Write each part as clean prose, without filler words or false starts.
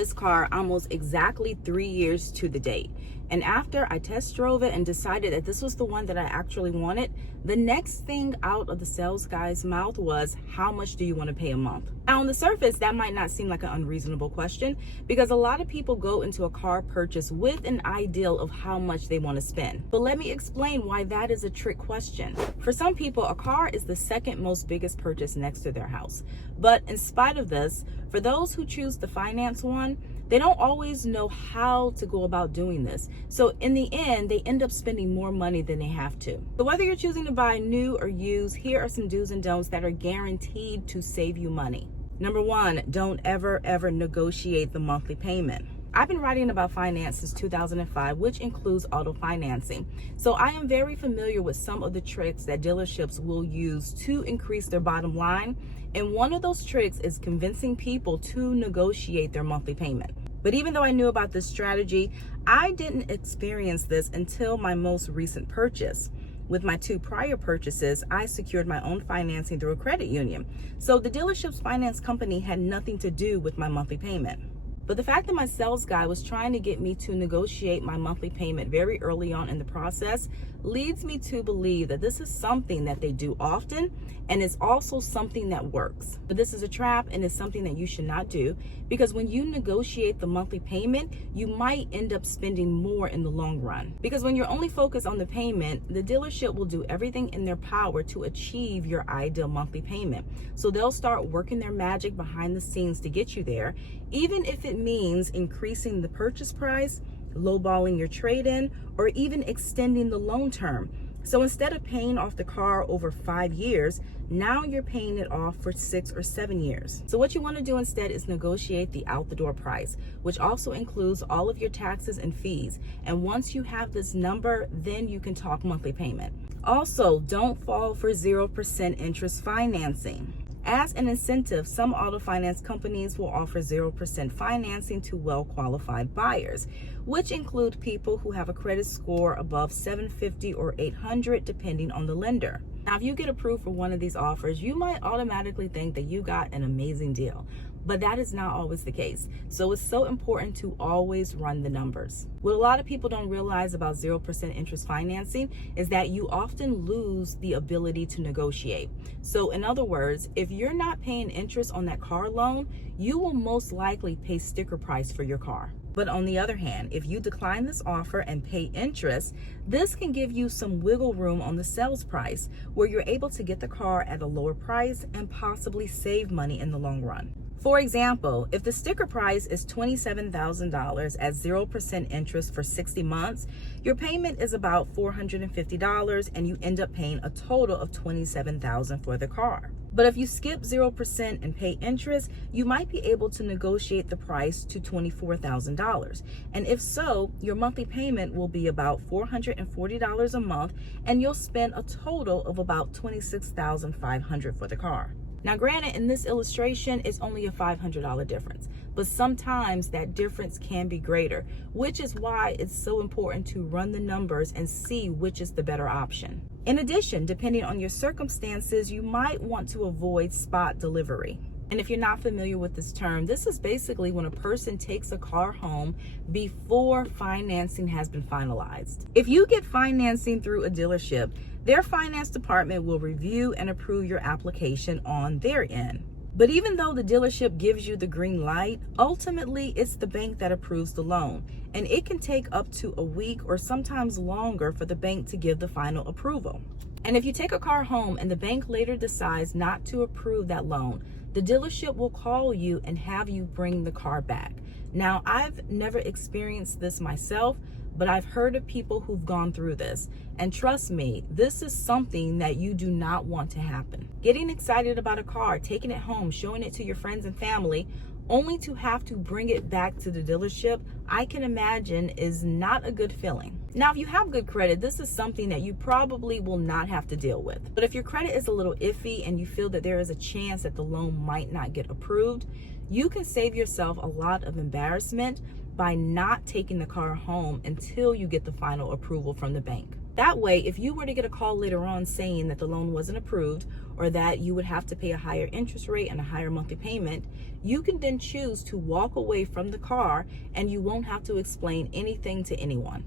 this car almost exactly 3 years to the date. And after I test drove it and decided that this was the one that I actually wanted, the next thing out of the sales guy's mouth was, how much do you want to pay a month? Now, on the surface, that might not seem like an unreasonable question because a lot of people go into a car purchase with an ideal of how much they want to spend. But let me explain why that is a trick question. For some people, a car is the second most biggest purchase next to their house. But in spite of this, for those who choose to finance one, they don't always know how to go about doing this. So in the end, they end up spending more money than they have to. So whether you're choosing to buy new or used, here are some do's and don'ts that are guaranteed to save you money. Number one, don't ever negotiate the monthly payment. I've been writing about finance since 2005, which includes auto financing. So I am very familiar with some of the tricks that dealerships will use to increase their bottom line. And one of those tricks is convincing people to negotiate their monthly payment. But even though I knew about this strategy, I didn't experience this until my most recent purchase. With my 2 prior purchases, I secured my own financing through a credit union. So the dealership's finance company had nothing to do with my monthly payment. But the fact that my sales guy was trying to get me to negotiate my monthly payment very early on in the process leads me to believe that this is something that they do often and is also something that works. But this is a trap and is something that you should not do, because when you negotiate the monthly payment, you might end up spending more in the long run. Because when you're only focused on the payment, the dealership will do everything in their power to achieve your ideal monthly payment. So they'll start working their magic behind the scenes to get you there, even if it means increasing the purchase price, lowballing your trade-in, or even extending the loan term. So instead of paying off the car over 5 years, now you're paying it off for 6 or 7 years. So what you want to do instead is negotiate the out-the-door price, which also includes all of your taxes and fees. And once you have this number, then you can talk monthly payment. Also, don't fall for 0% interest financing. As an incentive, some auto finance companies will offer 0% financing to well-qualified buyers, which include people who have a credit score above 750 or 800, depending on the lender. Now, if you get approved for one of these offers, you might automatically think that you got an amazing deal, but that is not always the case. So it's so important to always run the numbers. What a lot of people don't realize about 0% interest financing is that you often lose the ability to negotiate. So in other words, if you're not paying interest on that car loan, you will most likely pay sticker price for your car. But on the other hand, if you decline this offer and pay interest, this can give you some wiggle room on the sales price, where you're able to get the car at a lower price and possibly save money in the long run. For example, if the sticker price is $27,000 at 0% interest for 60 months, your payment is about $450 and you end up paying a total of $27,000 for the car. But if you skip 0% and pay interest, you might be able to negotiate the price to $24,000. And if so, your monthly payment will be about $440 a month, and you'll spend a total of about $26,500 for the car. Now, granted, in this illustration, it's only a $500 difference, but sometimes that difference can be greater, which is why it's so important to run the numbers and see which is the better option. In addition, depending on your circumstances, you might want to avoid spot delivery. And if you're not familiar with this term, this is basically when a person takes a car home before financing has been finalized. If you get financing through a dealership, their finance department will review and approve your application on their end. But even though the dealership gives you the green light, ultimately it's the bank that approves the loan. And it can take up to a week or sometimes longer for the bank to give the final approval. And if you take a car home and the bank later decides not to approve that loan, the dealership will call you and have you bring the car back. Now, I've never experienced this myself, but I've heard of people who've gone through this. And trust me, this is something that you do not want to happen. Getting excited about a car, taking it home, showing it to your friends and family, only to have to bring it back to the dealership, I can imagine is not a good feeling. Now, if you have good credit, this is something that you probably will not have to deal with. But if your credit is a little iffy and you feel that there is a chance that the loan might not get approved, you can save yourself a lot of embarrassment by not taking the car home until you get the final approval from the bank. That way, if you were to get a call later on saying that the loan wasn't approved or that you would have to pay a higher interest rate and a higher monthly payment, you can then choose to walk away from the car and you won't have to explain anything to anyone.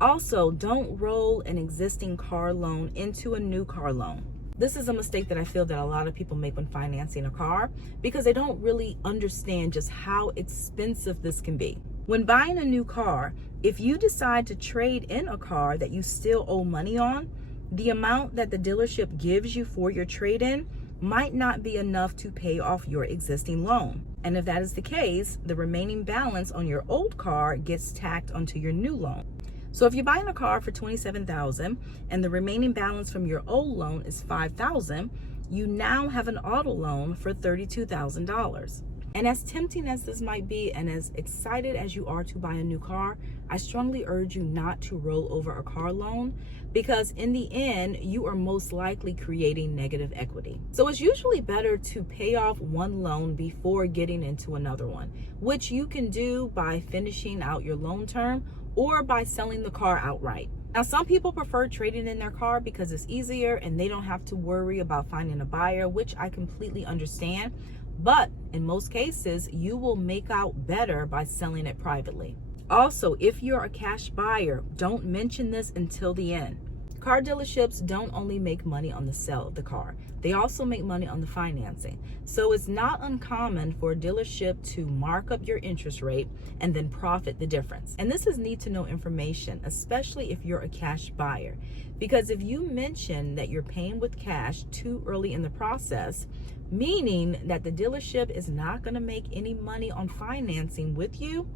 Also, don't roll an existing car loan into a new car loan. This is a mistake that I feel that a lot of people make when financing a car because they don't really understand just how expensive this can be. When buying a new car, if you decide to trade in a car that you still owe money on, the amount that the dealership gives you for your trade-in might not be enough to pay off your existing loan. And if that is the case, the remaining balance on your old car gets tacked onto your new loan. So if you're buying a car for $27,000 and the remaining balance from your old loan is $5,000, you now have an auto loan for $32,000. And as tempting as this might be and as excited as you are to buy a new car, I strongly urge you not to roll over a car loan because in the end, you are most likely creating negative equity. So it's usually better to pay off one loan before getting into another one, which you can do by finishing out your loan term or by selling the car outright. Now, some people prefer trading in their car because it's easier and they don't have to worry about finding a buyer, which I completely understand. But in most cases, you will make out better by selling it privately. Also, if you're a cash buyer, don't mention this until the end. Car dealerships don't only make money on the sale of the car, they also make money on the financing. So it's not uncommon for a dealership to mark up your interest rate and then profit the difference. And this is need to know information, especially if you're a cash buyer. Because if you mention that you're paying with cash too early in the process, meaning that the dealership is not going to make any money on financing with you,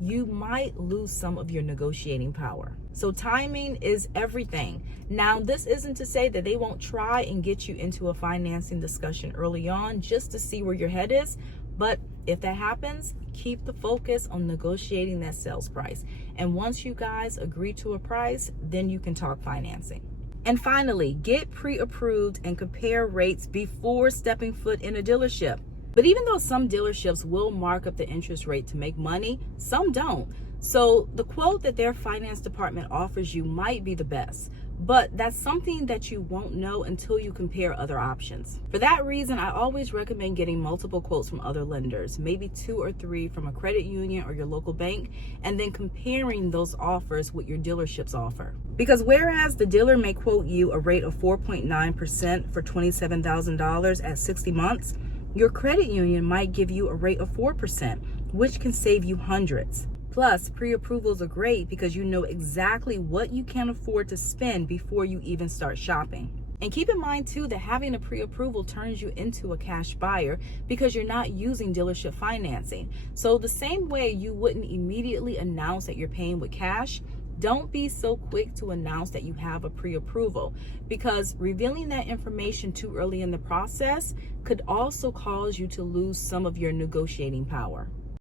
you might lose some of your negotiating power. So timing is everything. Now, this isn't to say that they won't try and get you into a financing discussion early on just to see where your head is. But if that happens, keep the focus on negotiating that sales price. And once you guys agree to a price, then you can talk financing. And finally, get pre-approved and compare rates before stepping foot in a dealership. But even though some dealerships will mark up the interest rate to make money, some don't. So the quote that their finance department offers you might be the best, but that's something that you won't know until you compare other options. For that reason, I always recommend getting multiple quotes from other lenders, maybe 2 or 3 from a credit union or your local bank, and then comparing those offers with your dealership's offer. Because whereas the dealer may quote you a rate of 4.9% for $27,000 at 60 months, your credit union might give you a rate of 4%, which can save you hundreds. Plus, pre-approvals are great because you know exactly what you can afford to spend before you even start shopping. And keep in mind too that having a pre-approval turns you into a cash buyer because you're not using dealership financing. So the same way you wouldn't immediately announce that you're paying with cash, don't be so quick to announce that you have a pre-approval, because revealing that information too early in the process could also cause you to lose some of your negotiating power.